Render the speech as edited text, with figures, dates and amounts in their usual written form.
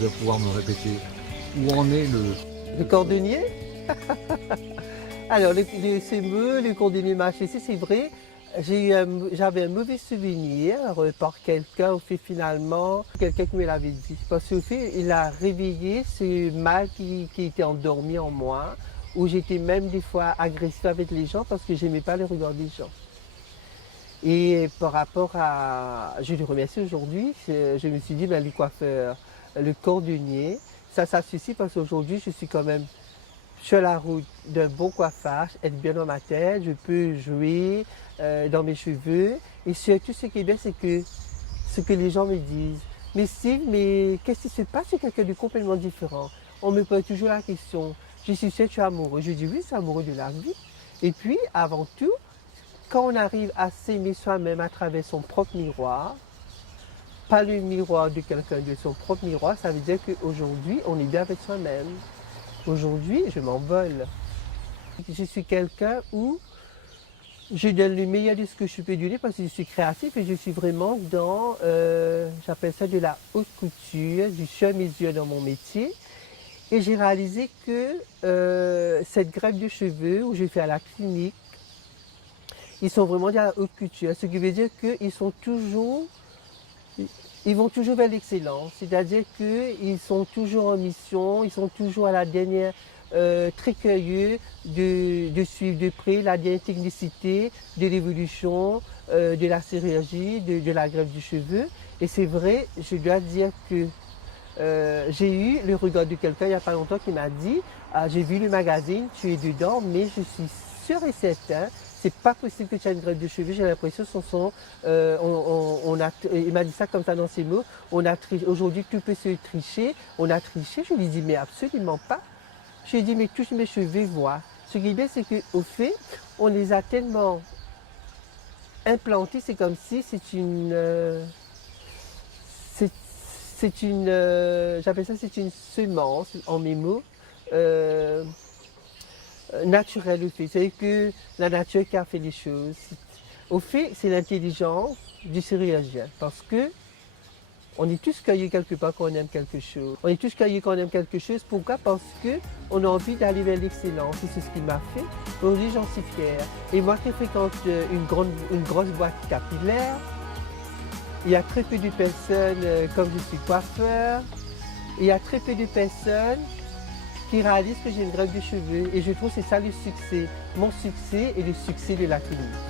tu vas pouvoir me répéter où en est Le cordonnier. Alors, ce mot, le cordonnier ici, c'est vrai. J'avais un mauvais souvenir par quelqu'un, au fait, finalement, quelqu'un qui me l'avait dit. Parce qu'au fait, il a réveillé ce mal qui était endormi en moi, où j'étais même des fois agressive avec les gens parce que j'aimais pas le regard des gens. Et par rapport à, je le remercie aujourd'hui, je me suis dit, ben, le coiffeur, le cordonnier, ça suffit parce qu'aujourd'hui, je suis quand même sur la route d'un bon coiffage, être bien dans ma tête, je peux jouer dans mes cheveux. Et surtout, ce qui est bien, c'est que ce que les gens me disent. Mais Steve, mais qu'est-ce qui se passe? C'est quelqu'un de complètement différent. On me pose toujours la question, je suis sûr que tu es amoureux. Je dis oui, c'est amoureux de la vie. Et puis, avant tout, quand on arrive à s'aimer soi-même à travers son propre miroir, pas le miroir de quelqu'un, de son propre miroir, ça veut dire qu'aujourd'hui, on est bien avec soi-même. Aujourd'hui, je m'envole. Je suis quelqu'un où je donne le meilleur de ce que je peux donner parce que je suis créatif et je suis vraiment dans, j'appelle ça de la haute couture, du sur-mesure dans mon métier. Et j'ai réalisé que cette greffe de cheveux où je fais à la clinique, ils sont vraiment de la haute couture. Ce qui veut dire qu'ils sont toujours, ils vont toujours vers l'excellence. C'est-à-dire qu'ils sont toujours en mission, ils sont toujours à la dernière, très curieux de suivre de près la dernière technicité de l'évolution, de la chirurgie, de la greffe du cheveu. Et c'est vrai, je dois dire que j'ai eu le regard de quelqu'un il n'y a pas longtemps qui m'a dit j'ai vu le magazine, tu es dedans, mais je suis sûr et certain, c'est pas possible que tu aies une greffe de cheveux. J'ai l'impression que il m'a dit ça comme ça dans ses mots, aujourd'hui tout peut se tricher, on a triché. Je lui dis mais absolument pas. Je lui ai dit mais touche mes cheveux, vois. Ce qui est bien, c'est qu'au fait, on les a tellement implantés, c'est comme si c'est une... j'appelle ça, c'est une semence, en mes mots, naturelle au fait. C'est que la nature qui a fait les choses. Au fait, c'est l'intelligence du chirurgien. Parce que on est tous cueillis quelque part quand on aime quelque chose. On est tous cueillis quand on aime quelque chose. Pourquoi? Parce qu'on a envie d'aller vers l'excellence. Et c'est ce qu'il m'a fait. Aujourd'hui, j'en suis fière. Et moi qui fréquente une grosse boîte capillaire, il y a très peu de personnes, comme je suis coiffeur, il y a très peu de personnes qui réalisent que j'ai une greffe de cheveux. Et je trouve que c'est ça le succès. Mon succès et le succès de la clinique.